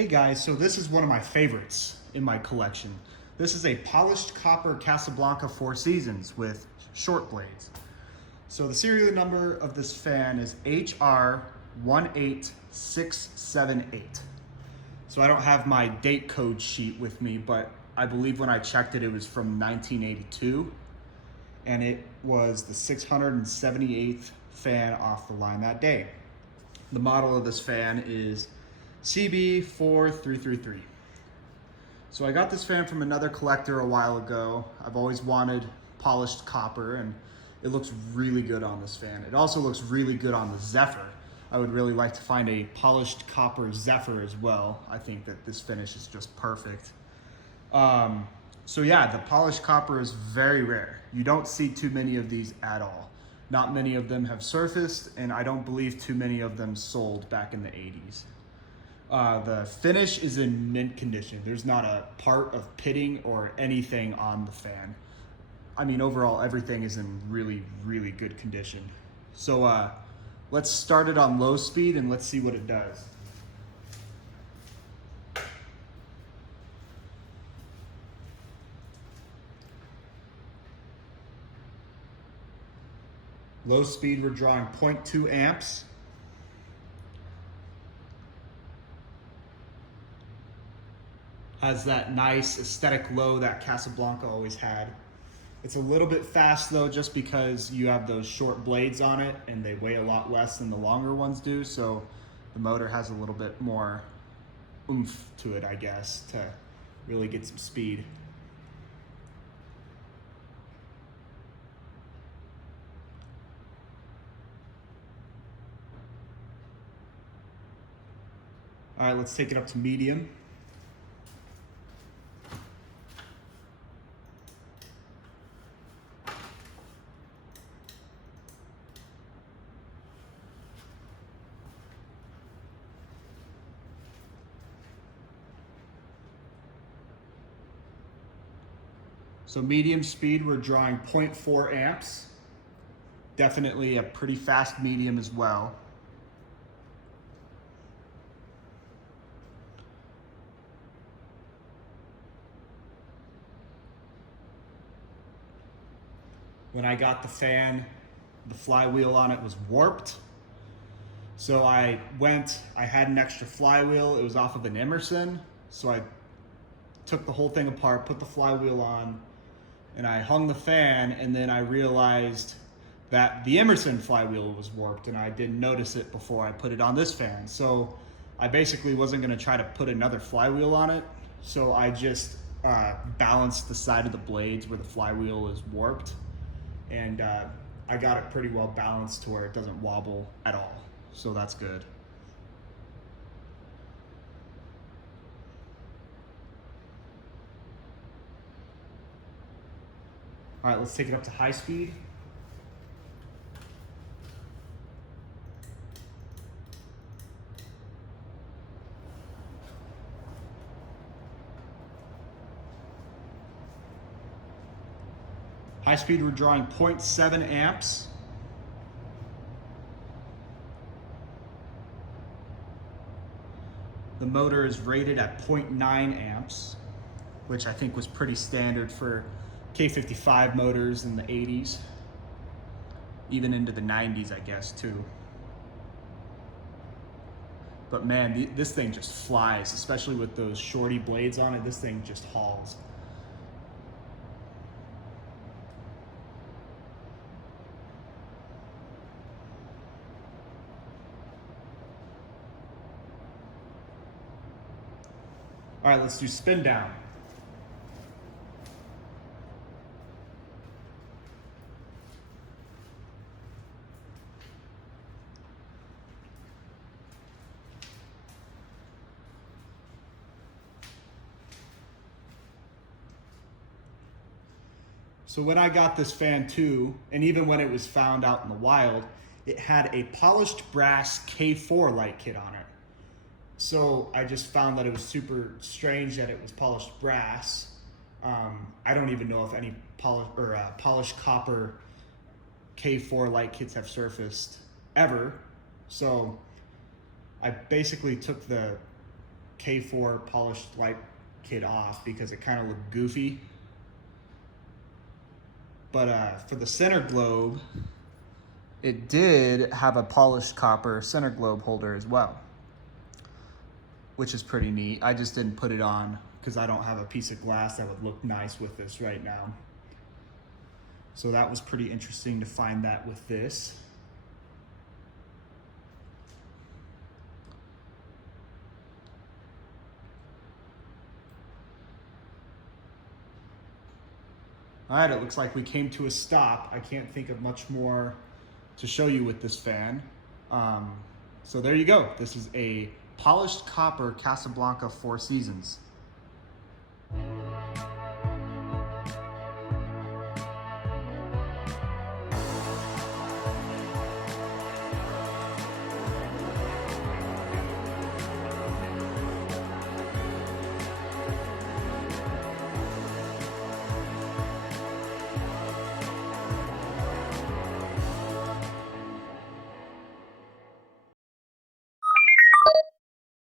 Hey guys, so this is one of my favorites in my collection. This is a polished copper Casablanca Four Seasons with short blades. So the serial number of this fan is HR18678. So I don't have my date code sheet with me, but I believe when I checked it, it was from 1982. And it was the 678th fan off the line that day. The model of this fan is CB4333. So I got this fan from another collector a while ago. I've always wanted polished copper, and it looks really good on this fan. It also looks really good on the Zephyr. I would really like to find a polished copper Zephyr as well. I think that this finish is just perfect. So yeah, the polished copper is very rare. You don't see too many of these at all. Not many of them have surfaced, and I don't believe too many of them sold back in the 80s. The finish is in mint condition. There's not a part of pitting or anything on the fan. I mean, overall, everything is in really, really good condition. So let's start it on low speed and let's see what it does. Low speed, we're drawing 0.2 amps. Has that nice aesthetic low that Casablanca always had. It's a little bit fast though, just because you have those short blades on it and they weigh a lot less than the longer ones do. So the motor has a little bit more oomph to it, I guess, to really get some speed. All right, let's take it up to medium. So medium speed, we're drawing 0.4 amps. Definitely a pretty fast medium as well. When I got the fan, the flywheel on it was warped. So I had an extra flywheel. It was off of an Emerson. So I took the whole thing apart, put the flywheel on, and I hung the fan, and then I realized that the Emerson flywheel was warped, and I didn't notice it before I put it on this fan. So I basically wasn't gonna try to put another flywheel on it. So I just balanced the side of the blades where the flywheel is warped. And I got it pretty well balanced to where it doesn't wobble at all. So that's good. All right, let's take it up to high speed. High speed, we're drawing 0.7 amps. The motor is rated at 0.9 amps, which I think was pretty standard for K55 motors in the 80s, even into the 90s, I guess, too. But man, this thing just flies, especially with those shorty blades on it. This thing just hauls. All right, let's do spin down. So when I got this fan too, and even when it was found out in the wild, it had a polished brass K4 light kit on it. So I just found that it was super strange that it was polished brass. I don't even know if any polished copper K4 light kits have surfaced ever. So I basically took the K4 polished light kit off because it kind of looked goofy. But for the center globe, it did have a polished copper center globe holder as well, which is pretty neat. I just didn't put it on because I don't have a piece of glass that would look nice with this right now. So that was pretty interesting to find that with this. All right, it looks like we came to a stop. I can't think of much more to show you with this fan. So there you go. This is a polished copper Casablanca 4 Seasons.